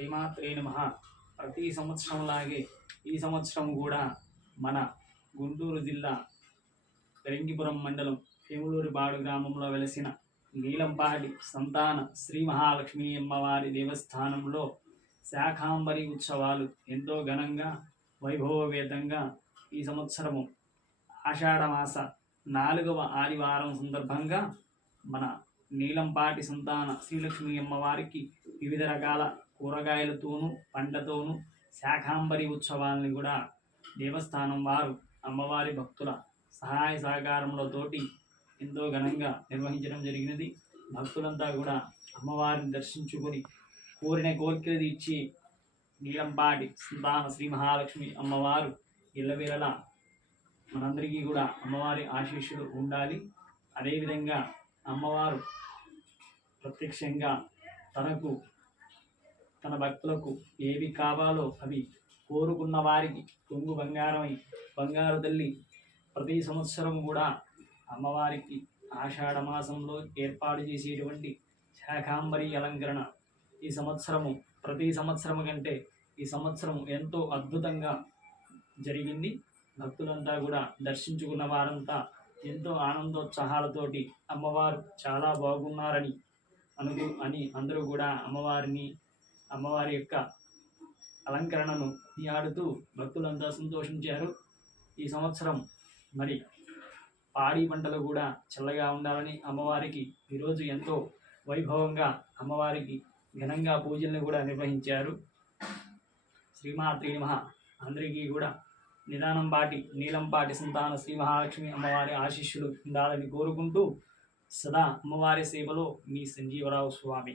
శ్రీమాత్రే నమః. ప్రతి సంవత్సరంలాగే ఈ సంవత్సరం కూడా మన గుంటూరు జిల్లా పెరంగిపురం మండలం వేములూరిపాడు గ్రామంలో వెలసిన నీలంపాటి సంతాన శ్రీ మహాలక్ష్మీ అమ్మవారి దేవస్థానంలో శాకాంబరి ఉత్సవాలు ఎంతో ఘనంగా వైభవవేతంగా ఈ సంవత్సరము ఆషాఢమాస 4వ ఆదివారం సందర్భంగా మన నీలంపాటి సంతాన శ్రీలక్ష్మీ అమ్మవారికి వివిధ రకాల కూరగాయలతోనూ పండ్లతోనూ శాకాంబరి ఉత్సవాలని కూడా దేవస్థానం వారు అమ్మవారి భక్తుల సహాయ సహకారములతోటి ఎంతో ఘనంగా నిర్వహించడం జరిగినది. భక్తులంతా కూడా అమ్మవారిని దర్శించుకొని కోరిన కోరికలు తీర్చి నీలంపాటి సంతాన శ్రీ మహాలక్ష్మి అమ్మవారు ఇళ్ళవేళలా మనందరికీ కూడా అమ్మవారి ఆశీస్సులు ఉండాలి. అదేవిధంగా అమ్మవారు ప్రత్యక్షంగా తన భక్తులకు ఏవి కావాలో అవి కోరుకున్న వారికి కొంగు బంగారమై బంగారు తల్లి ప్రతి సంవత్సరం కూడా అమ్మవారికి ఆషాఢ మాసంలో ఏర్పాటు చేసేటువంటి శాకాంబరి అలంకరణ ఈ సంవత్సరము ప్రతి సంవత్సరము కంటే ఈ సంవత్సరం ఎంతో అద్భుతంగా జరిగింది. భక్తులంతా కూడా దర్శించుకున్న వారంతా ఎంతో ఆనందోత్సాహాలతోటి అమ్మవారు చాలా బాగున్నారని అందరూ కూడా అమ్మవారి యొక్క అలంకరణను ఆడుతూ భక్తులంతా సంతోషించారు. ఈ సంవత్సరం మరి పాడి పంటలు కూడా చల్లగా ఉండాలని అమ్మవారికి ఈరోజు ఎంతో వైభవంగా అమ్మవారికి ఘనంగా పూజలను కూడా నిర్వహించారు. శ్రీమాత్రే నమః. అందరికీ కూడా నీలంపాటి సంతాన శ్రీ మహాలక్ష్మి అమ్మవారి ఆశీస్సులు ఉండాలని కోరుకుంటూ సదా అమ్మవారి సేవలో మీ సంజీవరావు స్వామి.